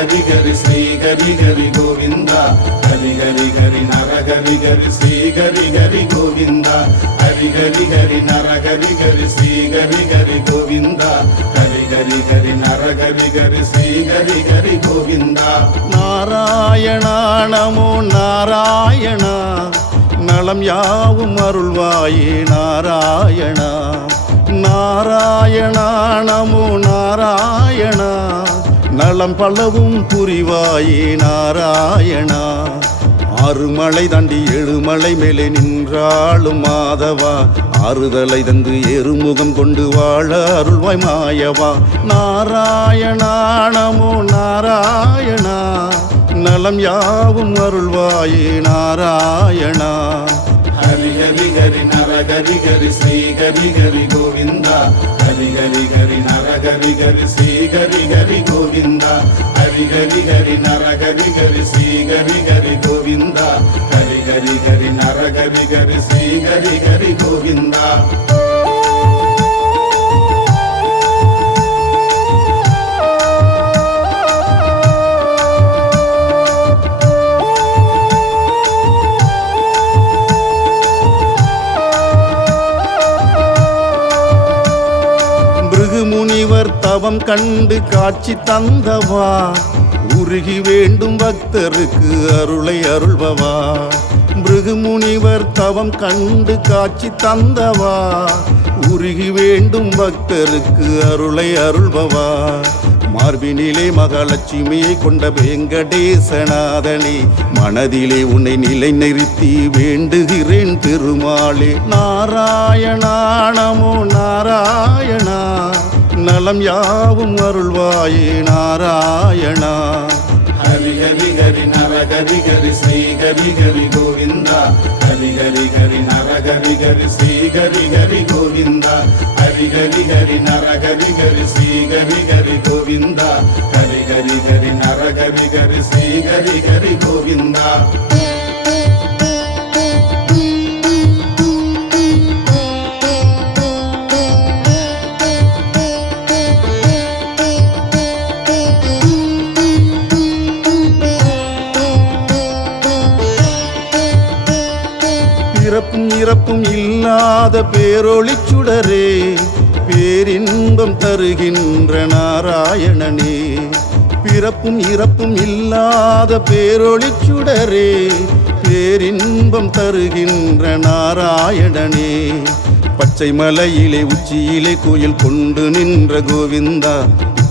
ஹரி ஹரி ஸ்ரீ ஹரி ஹரி கோவிந்தா. ஹரி ஹரி ஹரி நர ஹரி ஹரி ஸ்ரீ ஹரி ஹரி கோவிந்தா. ஹரி ஹரி ஹரி நர ஹரி ஹரி ஸ்ரீ ஹரி ஹரி கோவிந்தா. ஹரி ஹரி ஹரி நர ஹரி ஹரி ஸ்ரீ ஹரி ஹரி கோவிந்தா. நாராயணா நமோ நாராயணா. நலம் யாவும் அருள்வாயே நாராயணா. நாராயணா நமோ நலம் பலவும் புரிவாயே நாராயணா. ஆறுமலை தாண்டி எழுமலை மேலே நின்றாளும் மாதவா. ஆறுதலை தந்து எருமுகம் கொண்டு வாழ அருள்வாய் மாயவா. நாராயணா நமோ நாராயணா. நலம் யாவும் அருள்வாயே நாராயணா. హరి హరి హరి నర హరి హరి శ్రీ హరి హరి గోవింద హరి హరి హరి నర హరి హరి శ్రీ హరి హరి గోవింద హరి హరి హరి నర హరి హరి శ్రీ హరి హరి గోవింద హరి హరి హరి నర హరి హరి శ్రీ హరి హరి தவம் கண்டு காட்சி தந்தவா? உருகி வேண்டும் பக்தருக்கு அருளை அருள்பவா? பிருகுமுனிவர் தவம் கண்டு காட்சி தந்தவா? உருகி வேண்டும் பக்தருக்கு அருளை அருள்பவா? மார்பினிலே மகாலட்சுமியை கொண்ட வெங்கடேசநாதனே மனதிலே உன்னை நிலை நிறுத்தி வேண்டுகிறேன் பெருமாளே நாராயணா நமோ நாராயணா நலம் யாவும் அருள்வாயே நாராயணா ஹரி ஹரி ஹரி நரகரி ஹரி ஸ்ரீ ஹரி ஹரி கோவிந்தா ஹரி ஹரி ஹரி நரகரி ஹரி ஸ்ரீ ஹரி ஹரி கோவிந்தா ஹரி ஹரி ஹரி நரகரி ஹரி ஸ்ரீ ஹரி ஹரி கோவிந்தா ஹரி ஹரி ஹரி நரகரி ஹரி ஸ்ரீ ஹரி ஹரி பிறப்பும் இறப்பும் இல்லாத பேரொளி சுடரே பேரின்பம் தருகின்ற நாராயணனே. பிறப்பும் இறப்பும் இல்லாத பேரொளி சுடரே பேரின்பம் தருகின்ற நாராயணனே. பச்சை மலையிலே உச்சியிலே கோயில் கொண்டு நின்ற கோவிந்தா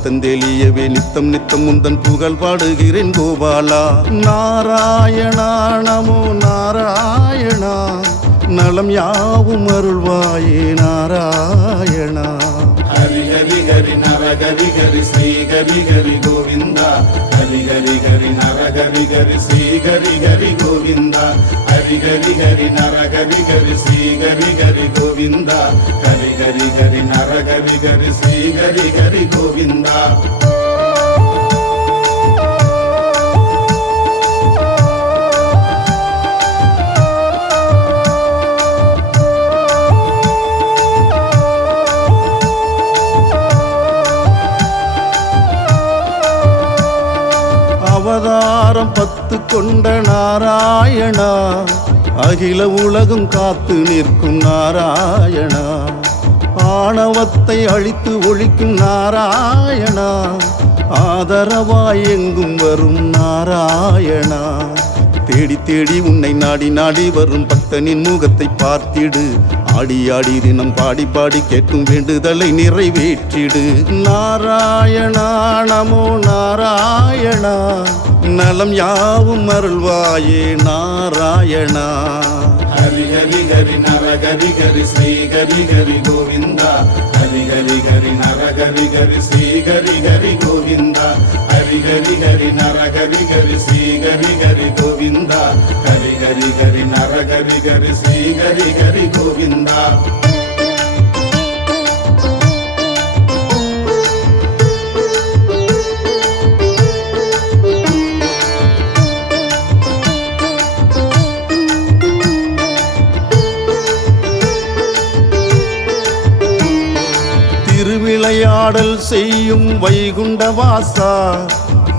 நித்தம் நித்தம் நித்தம் முந்தன் புகழ் பாடுகிறேன் கோபாலா. நாராயணா நமோ நாராயணா. நலம் யாவும் அருள்வாயே நாராயணா. హరి హరి హరి నవ గరి గరి శ్రీ గరి గరి గోవింద హరి గరి గరి నవ గరి గరి శ్రీ గరి గరి గోవింద హరి గరి గరి నర గరి గరి శ్రీ గరి గరి గోవింద హరి గరి గరి నర గరి గరి శ్రీ గరి గరి గోవింద நாராயணா அகில உலகும் காத்து நிற்கும் நாராயணா. ஆணவத்தை அழித்து ஒழிக்கும் நாராயணா. ஆதரவாய் எங்கும் வரும் நாராயணா. தேடி தேடி உன்னை நாடி நாடி வரும் பக்தனின் முகத்தை பார்த்திடு. ஆடி ஆடி தினம் பாடி பாடி கேட்கும் வேண்டுதலை நிறைவேற்றிடு. நாராயணா நமோ நாராயணா. நலம் யாவும் அருள்வாயே நாராயணா. ஹரி ஹரி ஹரி நரகரி ஹரி ஸ்ரீ ஹரி ஹரி கோவிந்தா. హరి హరి హరి నర గరి గరి శ్రీ గరి గరి గోవింద హరి హరి హరి నర గరి గరి శ్రీ గరి గరి గోవింద హరి హరి హరి నర గరి గరి శ్రీ గరి గరి గోవింద பாடல் செய்யும் வைகுண்ட வாசா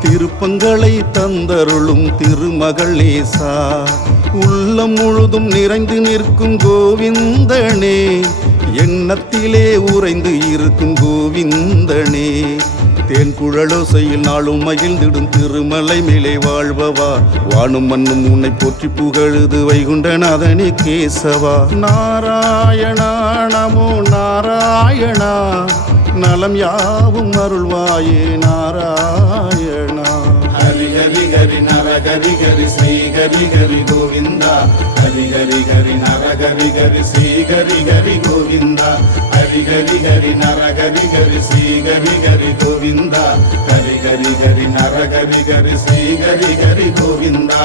திருப்பங்களை தந்தருளும் திருமகள் நேசா. உள்ளம் முழுதும் நிறைந்து நிற்கும் கோவிந்தனே எண்ணத்திலே உறைந்து இருக்கும் கோவிந்தனே. தேன் குழலோசையில் நாளும் மகிழ்ந்திடும் திருமலை மேலே வாழ்பவா வானும் மண்ணும் உன்னை போற்றி புகழுது வைகுண்டநாதனி கேசவா. நாராயணா நமோ நாராயணா. நலம் யாவும் அருள்வாயே நாராயணா ஹரி ஹரி ஹரி நர ஹரி ஹரி ஸ்ரீ ஹரி ஹரி கோவிந்தா ஹரி ஹரி ஹரி நர ஹரி ஹரி ஸ்ரீ ஹரி ஹரி கோவிந்தா ஹரி ஹரி ஹரி நர ஹரி ஹரி ஸ்ரீ ஹரி ஹரி கோவிந்தா ஹரி ஹரி ஹரி நர ஹரி ஹரி ஸ்ரீ ஹரி ஹரி கோவிந்தா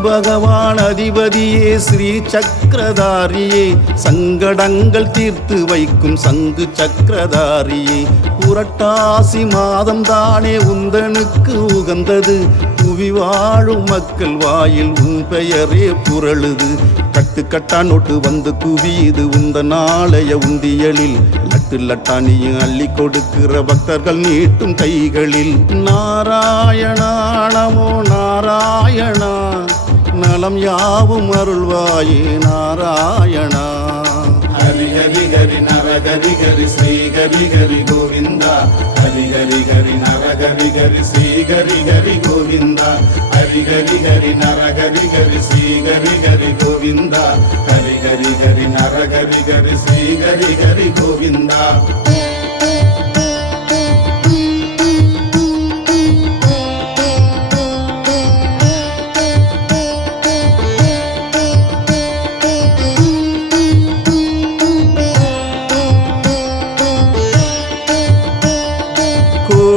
பகவான் அதிபதியே ஸ்ரீ சக்கரதாரியே. சங்கடங்கள் தீர்த்து வைக்கும் சங்கு சக்கரதாரியே. புரட்டாசி மாதம் தானே உந்தனுக்கு உகந்தது. புவி வாழும் மக்கள் வாயில் உன் பெயரே புரளுது. கட்டுக்கட்டா நோட்டு வந்து குவியுது உந்த நாளைய உந்தியலில் லட்டு லட்டானியும் அள்ளி கொடுக்கிற பக்தர்கள் நீட்டும் கைகளில். நாராயணா நமோ நாராயணா. நலம் யாவும் அருள்வாயே நாராயணா. ஹரி ஹரி ஹரி நர ஹரி ஹரி ஸ்ரீ ஹரி ஹரி கோவிந்தா. ஹரி ஹரி ஹரி நர ஹரி ஹரி ஸ்ரீ ஹரி ஹரி கோவிந்தா. ஹரி ஹரி ஹரி நர ஹரி ஹரி ஸ்ரீ ஹரி ஹரி கோவிந்தா. ஹரி ஹரி ஹரி நர ஹரி ஹரி ஸ்ரீ ஹரி ஹரி கோவிந்தா.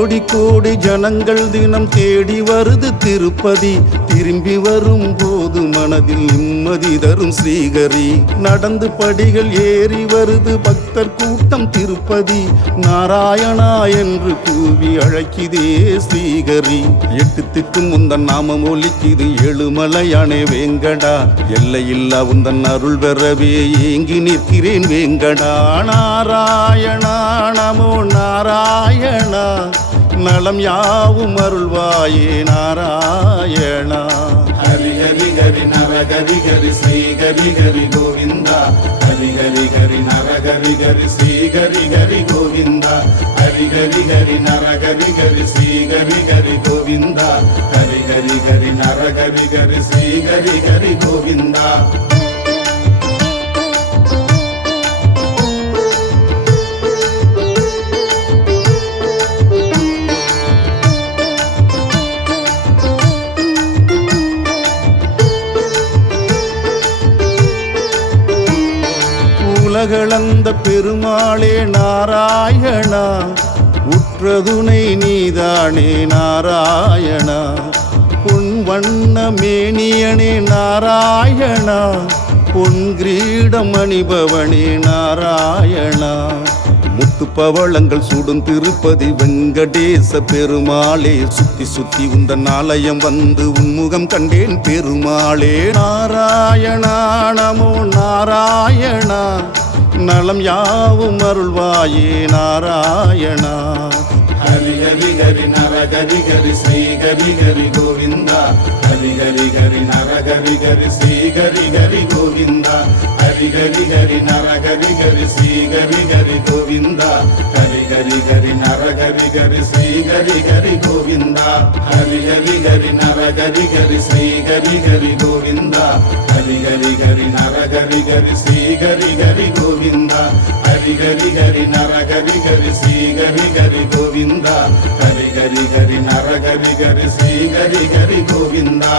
கோடி கோடி ஜனங்கள் தினம் தேடி வருது திருப்பதி. திரும்பி வரும் போது மனதில் நிம்மதி தரும் ஸ்ரீகரி நடந்து படிகள் ஏறி வருது பக்தர் கூட்டம் திருப்பதி. நாராயணா என்று கூவி அழைக்குதே ஸ்ரீகரி எட்டு திக்கும் உந்தன் நாமம் ஒலிக்குது எழுமலையானே வேங்கடா. எல்லையில்லா உந்தன் அருள் பெறவே ஏங்கி நிற்கிறேன் வேங்கடா. நாராயணா நமோ நாராயணா. நலம் யாவும் அருள்வாயே நாராயணா ஹரி ஹரி ஹரி நர ஹரி ஹரி ஸ்ரீ ஹரி ஹரி கோவிந்தா ஹரி ஹரி ஹரி நர ஹரி ஹரி ஸ்ரீ ஹரி ஹரி கோவிந்தா ஹரி ஹரி ஹரி நர ஹரி ஹரி ஸ்ரீ ஹரி ஹரி கோவிந்தா ஹரி ஹரி ஹரி நர ஹரி ஹரி ஸ்ரீ ஹரி ஹரி கோவிந்தா பெருமாளே நாராயணா உற்றதுனை நீதானே நாராயணா. பொன் வண்ண மேனியனே நாராயணா பொன் கிரீடம் அணிபவனே நாராயணா. முத்து பவளங்கள் சுடும் திருப்பதி வெங்கடேச பெருமாளே சுத்தி சுத்தி உந்தன் ஆலயம் வந்து உன்முகம் கண்டேன் பெருமாளே. நாராயணா நமோ நாராயணா. நலம் யாவும் அருள்வாயே நாராயணா ஹரி ஹரி ஹரி நர ஹரி ஹரி ஸ்ரீ ஹரி ஹரி கோவிந்தா ஹரி ஹரி ஹரி நர ஹரி ஹரி ஸ்ரீ ஹரி ஹரி கோவிந்தா ஹரி ஹரி ஹரி நர ஹரி ஹரி ஸ்ரீ ஹரி ஹரி கோவிந்தா ஹரி ஹரி ஹரி நர ஹரி ஹரி ஸ்ரீ ஹரி ஹரி கோவிந்தா ஹரி ஹரி ஹரி நர ஹரி ஹரி ஸ்ரீ ஹரி ஹரி கோவிந்தா ஹரி ஹரி ஹரி நர ஹரி ஹரி ஸ்ரீ ஹரி ஹரி கோவிந்தா ஹரி ஹரி ஹரி நர ஹரி ஹரி ஸ்ரீ ஹரி ஹரி கோவிந்தா ஹரி ஹரி ஹரி நர ஹரி ஹரி ஸ்ரீ ஹரி ஹரி கோவிந்தா